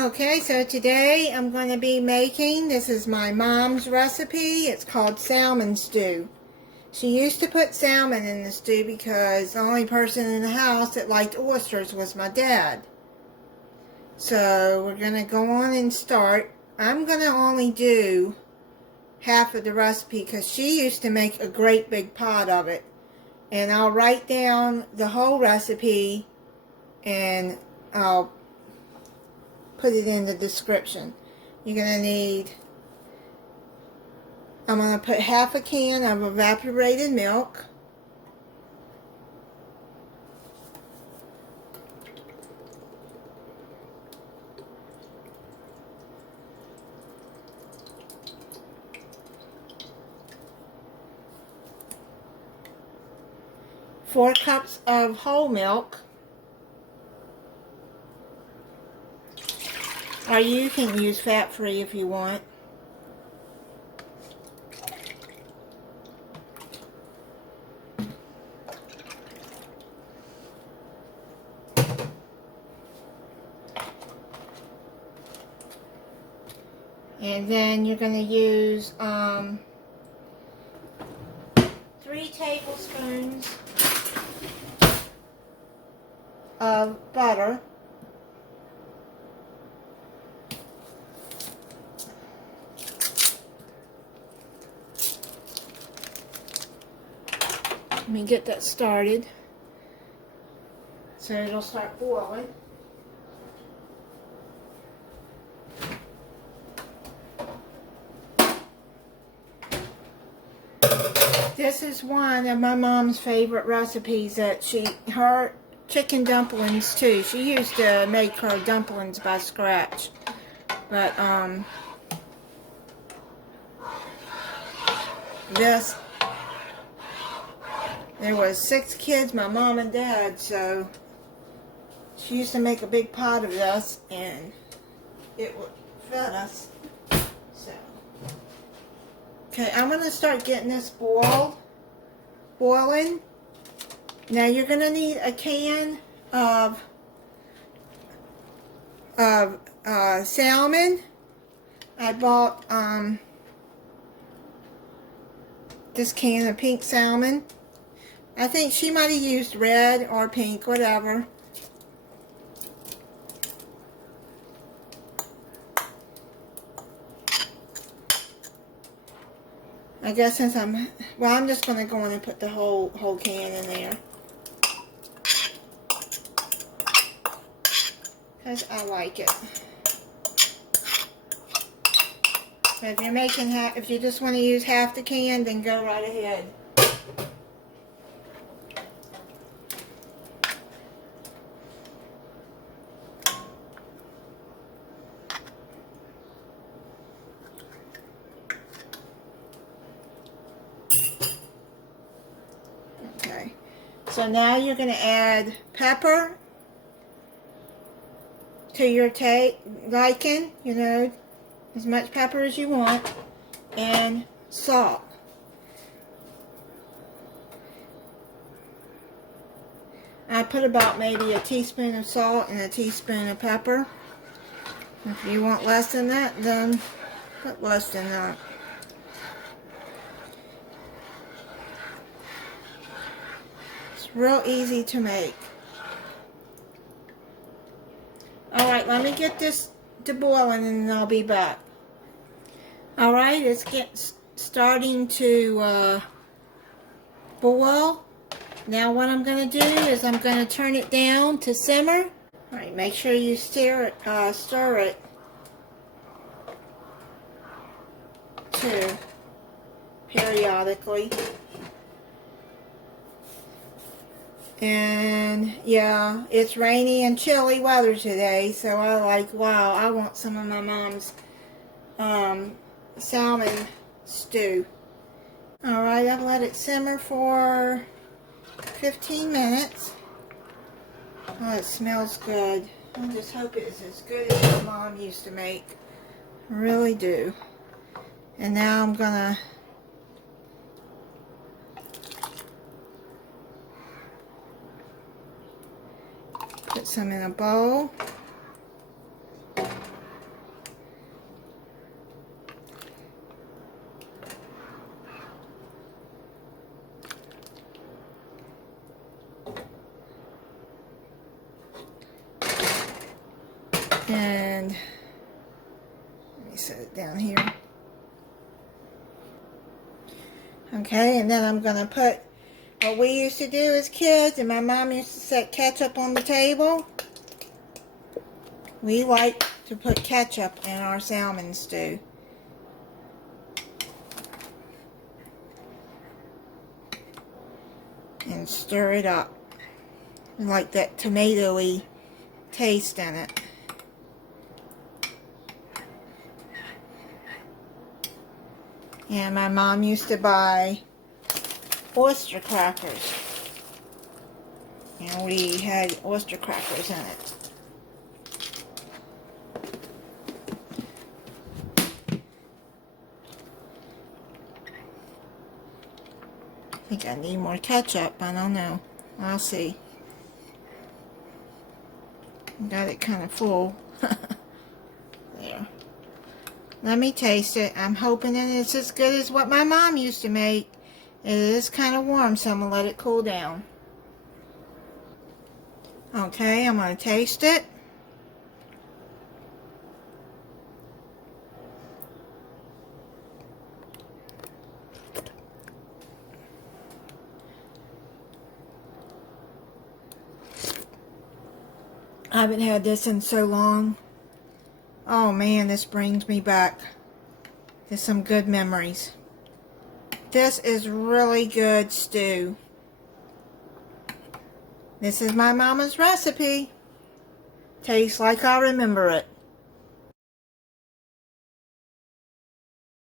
Okay, so today I'm going to be making, this is my mom's recipe. It's called salmon stew. She used to put salmon in the stew because the only person in the house that liked oysters was my dad. So we're going to go on and start. I'm going to only do half of the recipe because she used to make a great big pot of it. And I'll write down the whole recipe and I'll put it in the description. You're going to need, I'm going to put half a can of evaporated milk. Four cups of whole milk. Or you can use fat-free if you want. And then you're going to use 3 tablespoons of butter. Let me get that started so it'll start boiling. This is one of my mom's favorite recipes that her chicken dumplings too. She used to make her dumplings by scratch. But there was 6 kids, my mom and dad, so she used to make a big pot of this and it would fed us. So, okay, I'm going to start getting this boiling. Now you're going to need a can of salmon. I bought this can of pink salmon. I think she might have used red or pink, whatever. I guess since I'm just going to go in and put the whole can in there. Because I like it. But if you're making if you just want to use half the can, then go right ahead. Okay, so now you're going to add pepper to your liking, you know, as much pepper as you want, and salt. I put about maybe a teaspoon of salt and a teaspoon of pepper. If you want less than that, then put less than that. It's real easy to make. Alright, let me get this to boiling and then I'll be back. Alright, it's starting to boil. Now what I'm going to do is I'm going to turn it down to simmer. Alright, make sure you stir it too, periodically. And yeah, it's rainy and chilly weather today, so wow, I want some of my mom's salmon stew. Alright, I've let it simmer for 15 minutes. Oh, it smells good. I just hope it's as good as my mom used to make. I really do. And now I'm gonna put some in a bowl. And let me set it down here. Okay, and then I'm going to put what we used to do as kids, and my mom used to set ketchup on the table. We like to put ketchup in our salmon stew. And stir it up. We like that tomatoey taste in it. And my mom used to buy oyster crackers. And we had oyster crackers in it. I think I need more ketchup. I don't know. I'll see. Got it kind of full. There. Let me taste it. I'm hoping that it's as good as what my mom used to make. It is kind of warm, so I'm going to let it cool down. Okay, I'm going to taste it. I haven't had this in so long. Oh man, this brings me back to some good memories. This is really good stew. This is my mama's recipe. Tastes like I remember it.